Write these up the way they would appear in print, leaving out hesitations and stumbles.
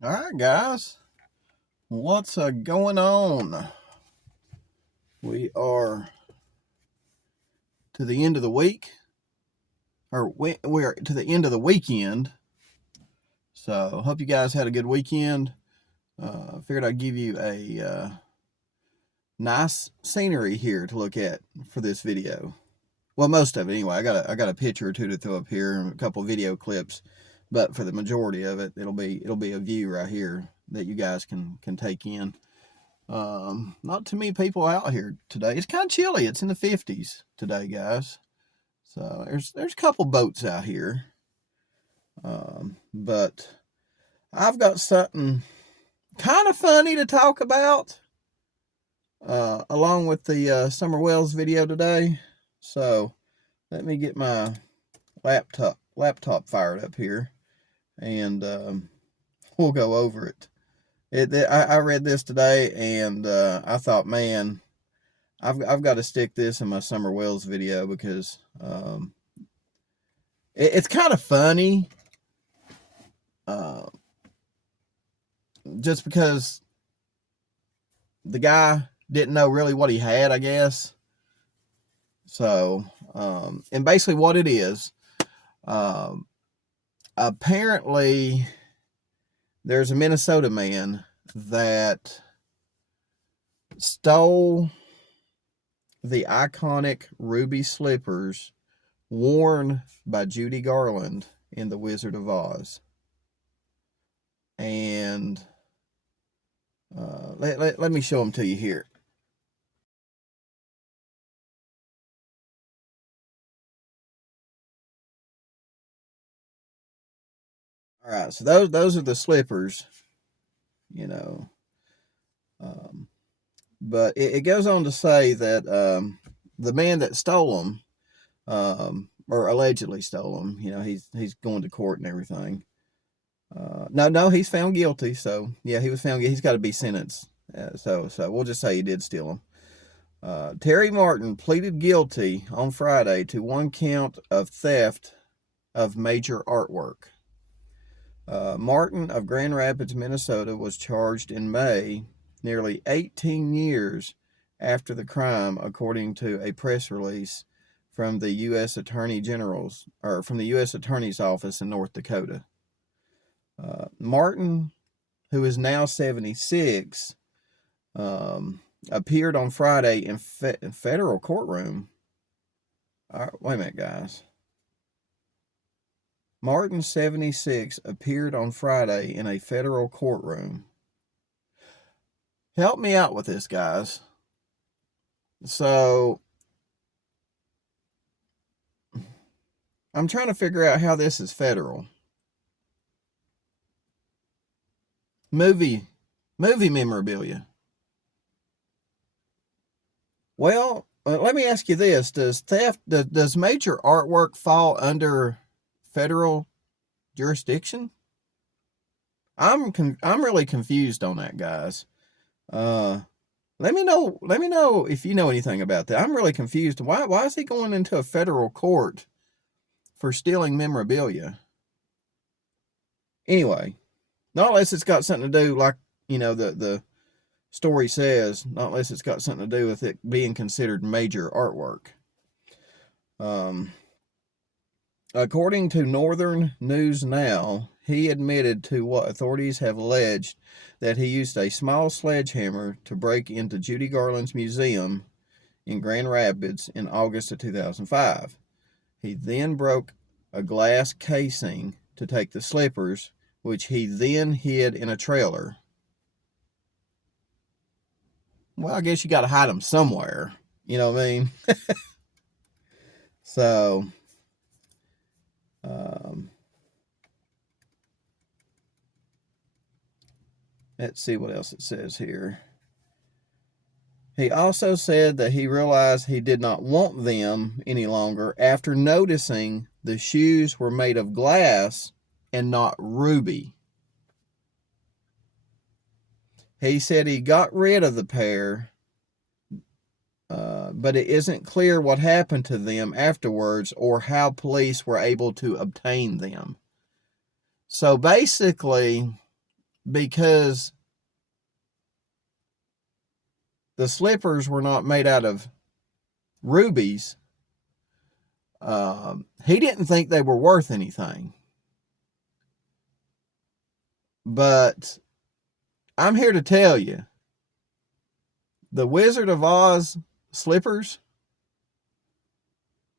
All right, guys, what's going on? We are to the end of the week, or we're to the end of the weekend. So, hope you guys had a good weekend. Figured I'd give you a nice scenery here to look at for this video. Well, most of it anyway. I got a picture or two to throw up here, and a couple video clips, but for the majority of it, it'll be a view right here that you guys can take in. Not too many people out here today. It's kind of chilly. It's in the 50s today, guys. So there's a couple boats out here. But I've got something kind of funny to talk about, along with the Summer Wells video today. So let me get my laptop fired up here, and we'll go over it. I read this today, and I thought, man, I've got to stick this in my Summer Wells video because it's kind of funny, just because the guy didn't know really what he had, I guess. So, and basically what it is, apparently there's a Minnesota man that stole the iconic ruby slippers worn by Judy Garland in The Wizard of Oz. And let me show them to you here. All right, so those are the slippers, you know. But it goes on to say that the man that stole them, or allegedly stole them, he's going to court and everything. No, he's found guilty. So yeah, he was found guilty. He's got to be sentenced. So we'll just say he did steal them. Terry Martin pleaded guilty on Friday to one count of theft of major artwork. Martin of Grand Rapids, Minnesota, was charged in May, nearly 18 years after the crime, according to a press release from the U.S. Attorney General's, or from the U.S. Attorney's Office in North Dakota. Martin, who is now 76, appeared on Friday in federal courtroom. Wait a minute, guys. Martin, 76, appeared on Friday in a federal courtroom. Help me out with this, guys. So, I'm trying to figure out how this is federal. Movie memorabilia. Well, let me ask you this: does major artwork fall under federal jurisdiction? I'm really confused on that, guys. Let me know if you know anything about that. I'm really confused. Why is he going into a federal court for stealing memorabilia? Anyway, not unless it's got something to do, like, the story says, not unless it's got something to do with it being considered major artwork. According to Northern News Now, he admitted to what authorities have alleged that he used a small sledgehammer to break into Judy Garland's museum in Grand Rapids in August of 2005. He then broke a glass casing to take the slippers, which he then hid in a trailer. Well, I guess you got to hide them somewhere. You know what I mean? So, let's see what else it says here. He also said that he realized he did not want them any longer after noticing the shoes were made of glass and not ruby. He said he got rid of the pair, but it isn't clear what happened to them afterwards or how police were able to obtain them. So basically, because the slippers were not made out of rubies, he didn't think they were worth anything. But I'm here to tell you, the Wizard of Oz slippers,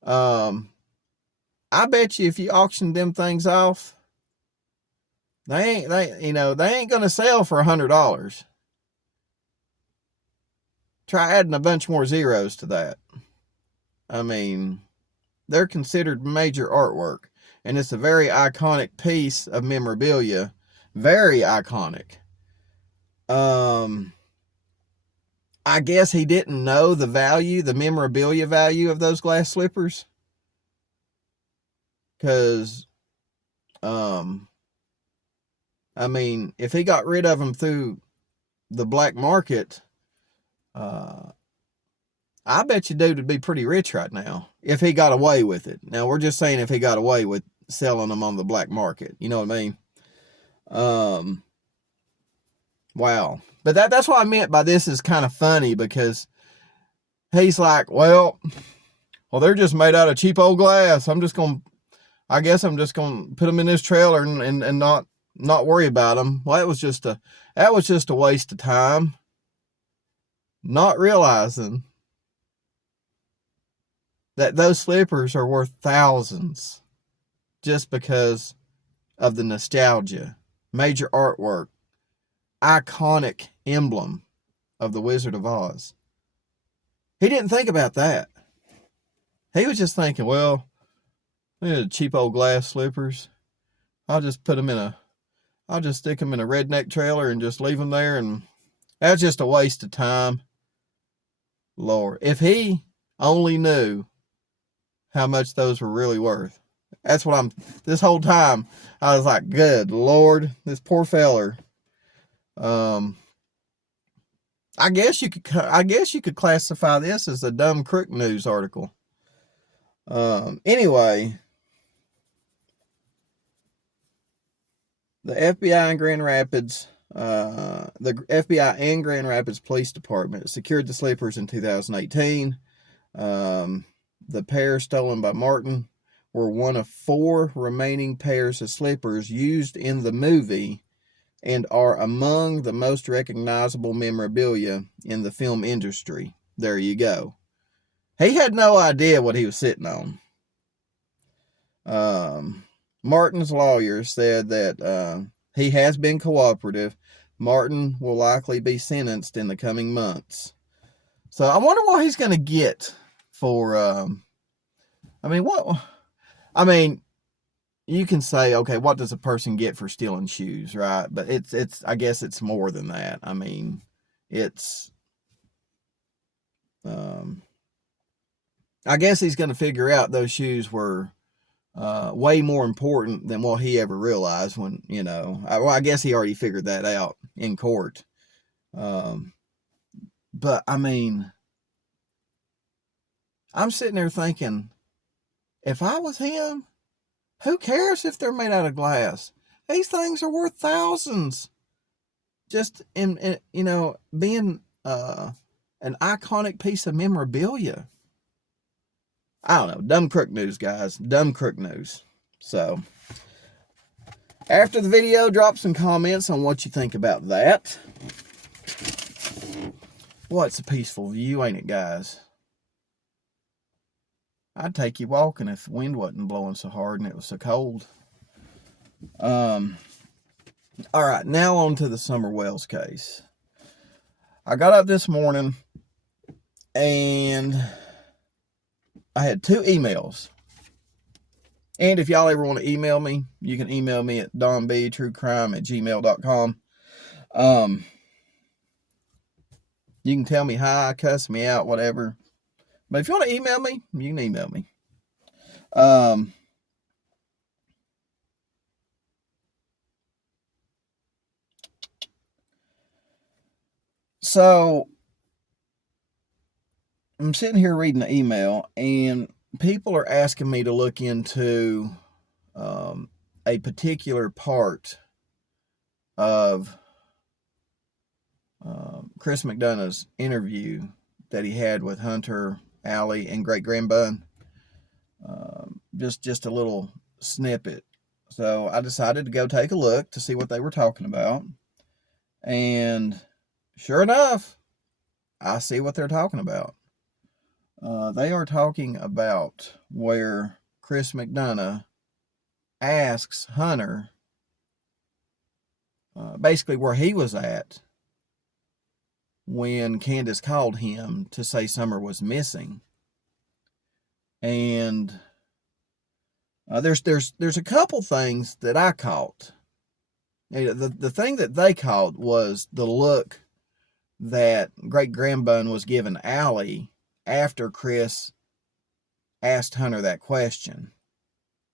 I bet you if you auctioned them things off, they ain't gonna sell for $100. Try adding a bunch more zeros to that. I mean, they're considered major artwork, and it's a very iconic piece of memorabilia. Very iconic. I guess he didn't know the value, the memorabilia value of those glass slippers. Because, I mean, if he got rid of them through the black market, I bet you dude would be pretty rich right now if he got away with it. Now, we're just saying if he got away with selling them on the black market. You know what I mean? Wow. But that's what I meant by this is kind of funny, because he's like, well, they're just made out of cheap old glass. I guess I'm just going to put them in this trailer and not worry about them. Well, that was just a waste of time. Not realizing that those slippers are worth thousands just because of the nostalgia, major artwork, iconic emblem of the Wizard of Oz. He didn't think about that. He was just thinking, well, cheap old glass slippers. I'll just stick them in a redneck trailer and just leave them there, and that's just a waste of time. Lord, if he only knew how much those were really worth. That's what this whole time I was like, good Lord, this poor feller. I guess you could classify this as a dumb crook news article. Anyway, the FBI and Grand Rapids, the FBI and Grand Rapids Police Department secured the slippers in 2018. The pair stolen by Martin were one of 4 remaining pairs of slippers used in the movie and are among the most recognizable memorabilia in the film industry. There you go. He had no idea what he was sitting on. Martin's lawyer said that he has been cooperative. Martin will likely be sentenced in the coming months. So I wonder what he's going to get for, you can say, okay, what does a person get for stealing shoes, right? But I guess it's more than that. I mean, I guess he's going to figure out those shoes were way more important than what he ever realized when, I guess he already figured that out in court. But I mean, I'm sitting there thinking, if I was him, who cares if they're made out of glass? These things are worth thousands. Just in being an iconic piece of memorabilia. I don't know. Dumb crook news, guys. Dumb crook news. So, after the video, drop some comments on what you think about that. Well, it's a peaceful view, ain't it, guys? I'd take you walking if the wind wasn't blowing so hard and it was so cold. All right, now on to the Summer Wells case. I got up this morning and I had 2 emails. And if y'all ever want to email me, you can email me at donbtruecrime@gmail.com. You can tell me hi, cuss me out, whatever. But if you want to email me, you can email me. So I'm sitting here reading the email, and people are asking me to look into a particular part of Chris McDonough's interview that he had with Hunter, Alli, and great-grandbun. Just a little snippet. So I decided to go take a look to see what they were talking about. And sure enough, I see what they're talking about. They are talking about where Chris McDonough asks Hunter basically where he was at when Candace called him to say Summer was missing. And there's a couple things that I caught. The thing that they caught was the look that great-grandbun was giving Alli after Chris asked Hunter that question.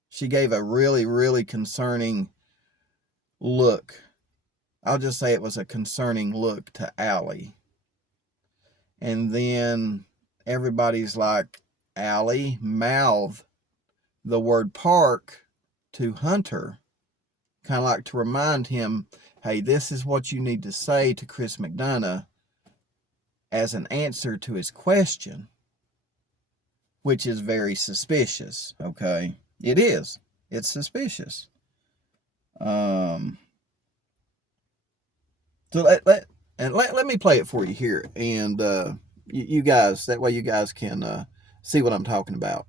She gave a really, really concerning look. I'll just say it was a concerning look to Alli. And then everybody's like, Alli mouthed the word park to Hunter, kind of like to remind him, hey, this is what you need to say to Chris McDonough as an answer to his question, which is very suspicious, okay? It is. It's suspicious. So let me play it for you here, and you guys, that way you guys can see what I'm talking about.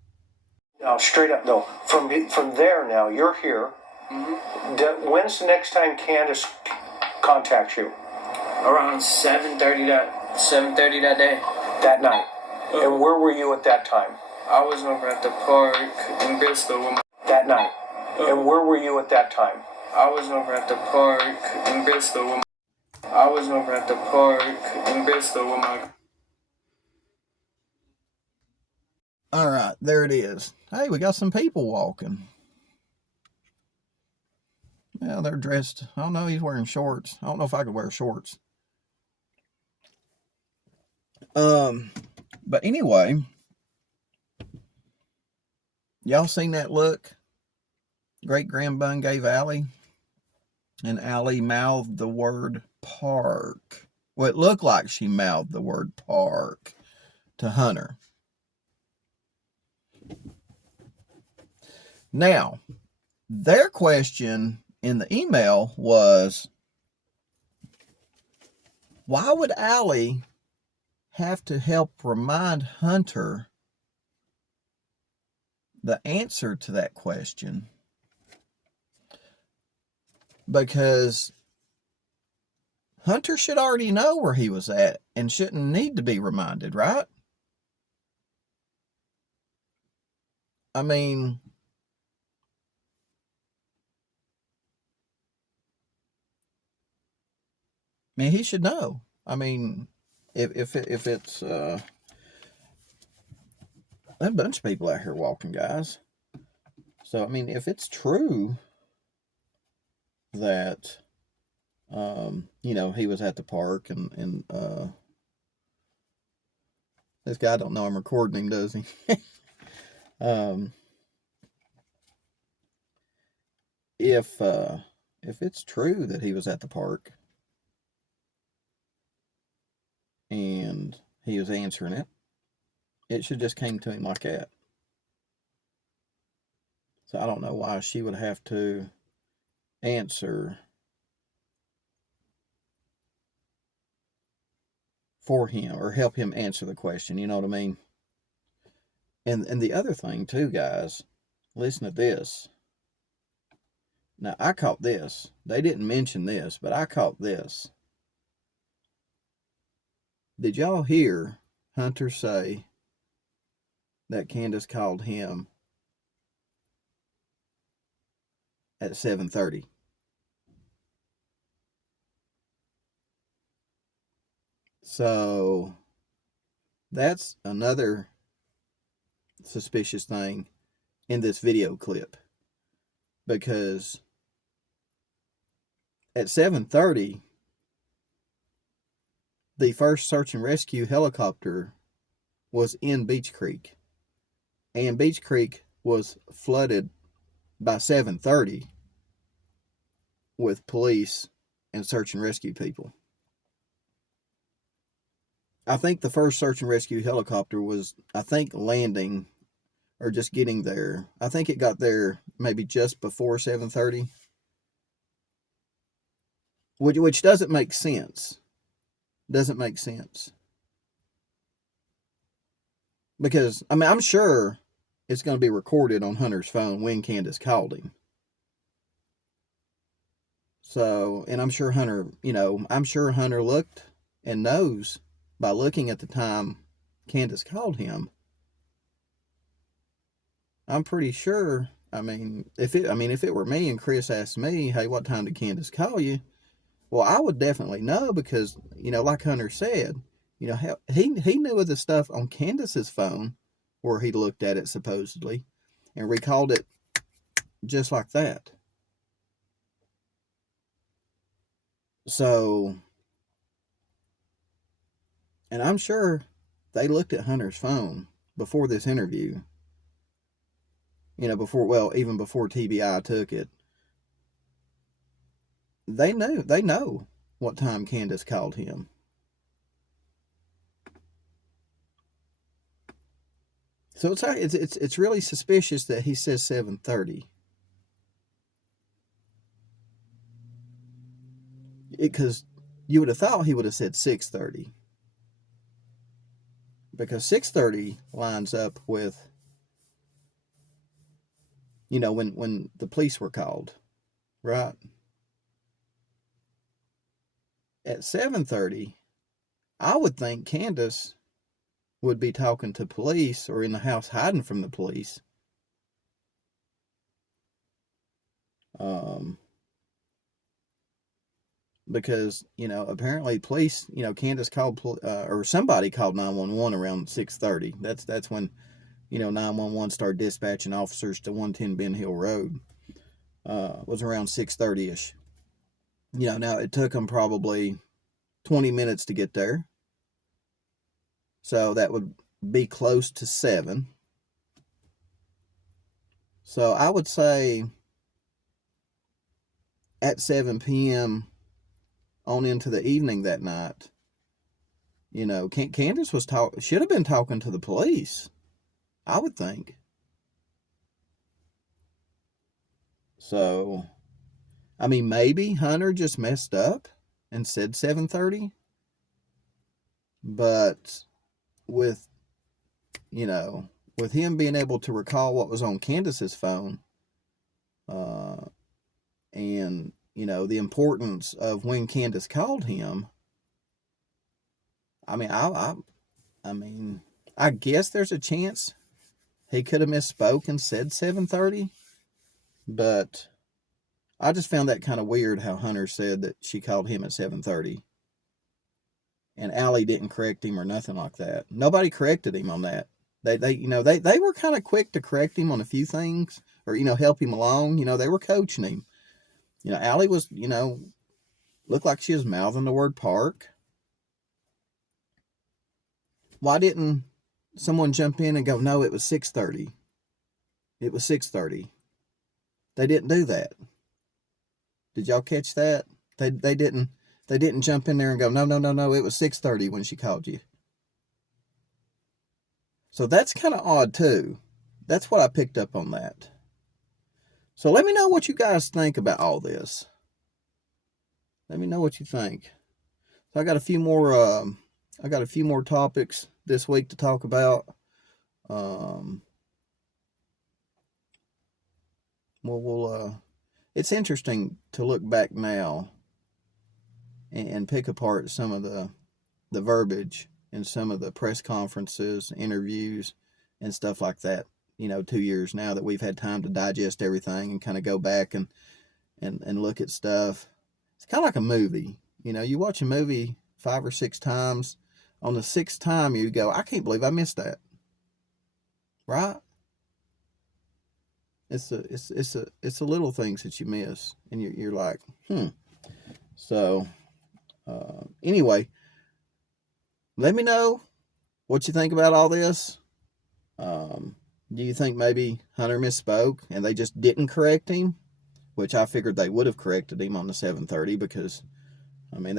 Now, straight up, though, from there now, you're here. Mm-hmm. When's the next time Candace contacts you? Around 7:30 that day. That night. And where were you at that time? I was over at the park in Bristol with my... That night. And where were you at that time? I was over at the park in Bristol with my... I was over at the park in Bristol with my... All right, there it is. Hey, we got some people walking. Yeah, they're dressed. I don't know, he's wearing shorts. I don't know if I could wear shorts. But anyway, y'all seen that look great-grandbun gave Alli? And Alli mouthed the word park. Well, it looked like she mouthed the word park to Hunter. Now, their question in the email was, why would Alli have to help remind Hunter the answer to that question? Because Hunter should already know where he was at and shouldn't need to be reminded, right? I mean, he should know. I mean, if it's a bunch of people out here walking, guys. So I mean, if it's true that you know, he was at the park and this guy don't know I'm recording him, does he? If it's true that he was at the park and he was answering it, it should just came to him like that. So I don't know why she would have to answer for him or help him answer the question, you know what I mean? And the other thing too, guys, listen to this. Now, I caught this. They didn't mention this, but I caught this. Did y'all hear Hunter say that Candace called him at 7:30? So that's another suspicious thing in this video clip, because at 7:30 the first search and rescue helicopter was in Beach Creek, and Beach Creek was flooded by 7:30 with police and search and rescue people. I think the first search and rescue helicopter was, I think, landing or just getting there. I think it got there maybe just before 7:30, which doesn't make sense. Doesn't make sense. Because, I mean, I'm sure it's going to be recorded on Hunter's phone when Candace called him. So, and I'm sure Hunter, I'm sure Hunter looked and knows by looking at the time Candace called him. I'm pretty sure, if it were me and Chris asked me, hey, what time did Candace call you? Well, I would definitely know because, like Hunter said, he knew of the stuff on Candace's phone where he looked at it supposedly and recalled it just like that. So, and I'm sure they looked at Hunter's phone before this interview, even before TBI took it. They know what time Candace called him. So it's really suspicious that he says 7:30. Because you would have thought he would have said 6:30. Because 6:30 lines up with, when the police were called, right? At 7:30, I would think Candace would be talking to police or in the house hiding from the police. Because, apparently police, Candace called, or somebody called 911 around 6:30. That's when, 911 started dispatching officers to 110 Ben Hill Road. Was around 6:30-ish. Now it took them probably 20 minutes to get there. So that would be close to 7. So I would say at 7 p.m. on into the evening that night, Candace should have been talking to the police, I would think. So, maybe Hunter just messed up and said 7:30, but with him being able to recall what was on Candace's phone, and the importance of when Candace called him, I guess there's a chance he could have misspoke and said 7:30, but I just found that kind of weird how Hunter said that she called him at 7:30. And Alli didn't correct him or nothing like that. Nobody corrected him on that. They were kind of quick to correct him on a few things or, help him along. They were coaching him. Alli was, looked like she was mouthing the word park. Why didn't someone jump in and go, no, it was 6:30. It was 6:30. They didn't do that. Did y'all catch that? They didn't jump in there and go, no, it was 6:30 when she called you. So that's kind of odd too. That's what I picked up on that. So let me know what you guys think about all this. Let me know what you think. So I got a few more topics this week to talk about. It's interesting to look back now and pick apart some of the verbiage in some of the press conferences, interviews, and stuff like that. 2 years now that we've had time to digest everything and kind of go back and look at stuff. It's kind of like a movie. You watch a movie 5 or 6 times. On the 6th time, you go, I can't believe I missed that. Right? It's the little things that you miss, and you're like, So, anyway, let me know what you think about all this. Do you think maybe Hunter misspoke and they just didn't correct him? Which I figured they would have corrected him on the 7:30 because, I mean,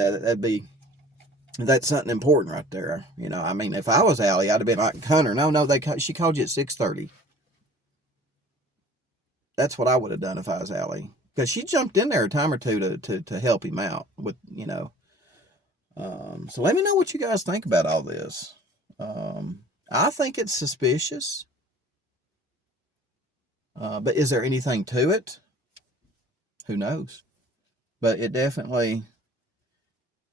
that's something important right there. You know, I mean, if I was Alli, I'd have been like, Hunter, no, she called you at 6:30. That's what I would have done if I was Alli, because she jumped in there a time or two to help him out with, you know. So let me know what you guys think about all this. I think it's suspicious. But is there anything to it? Who knows? But it definitely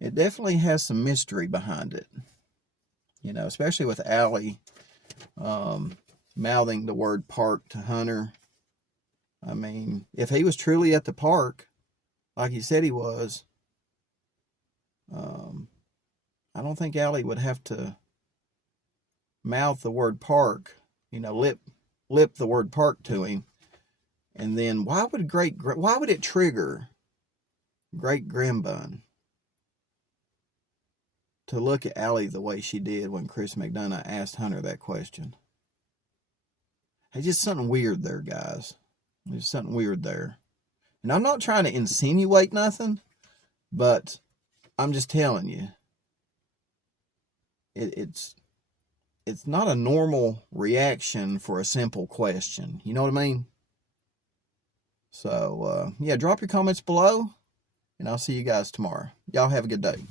has some mystery behind it. You know, especially with Alli mouthing the word park to Hunter. I mean, if he was truly at the park, like he said he was, I don't think Alli would have to mouth the word park, you know, lip the word park to him. And then why would it trigger great-grandbun to look at Alli the way she did when Chris McDonough asked Hunter that question? It's just something weird there, guys. There's something weird there. And I'm not trying to insinuate nothing, but I'm just telling you, it's not a normal reaction for a simple question. You know what I mean? So, yeah, drop your comments below, and I'll see you guys tomorrow. Y'all have a good day.